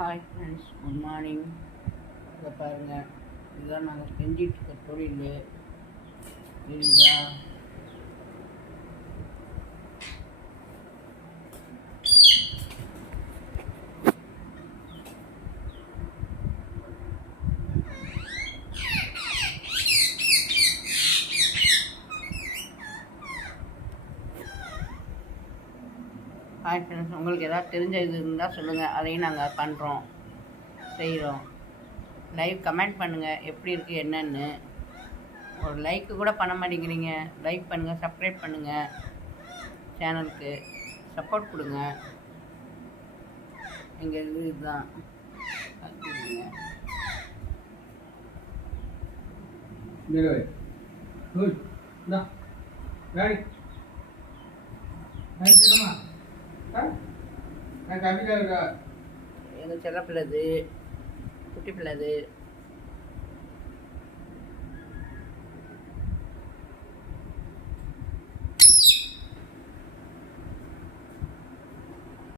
Hi friends, good morning. இதை பாருங்கள், இதுதான் நாங்கள் செஞ்சிட்ருக்க தொழில். சரிங்களா? ஹாய் ஃப்ரெண்ட்ஸ், உங்களுக்கு எதாவது தெரிஞ்ச இது இருந்தால் சொல்லுங்கள், அதையும் நாங்கள் பண்ணுறோம், செய்கிறோம். லைவ் கமெண்ட் பண்ணுங்கள், எப்படி இருக்குது என்னன்னு. ஒரு லைக்கு கூட பண்ண மாட்டேங்கிறீங்க. லைக் பண்ணுங்கள், சப்ஸ்கிரைப் பண்ணுங்கள், சேனலுக்கு சப்போர்ட் கொடுங்க. எங்கள் இதுதான் எங்கள் செல்ல பிள்ளது, குட்டி பிள்ளது.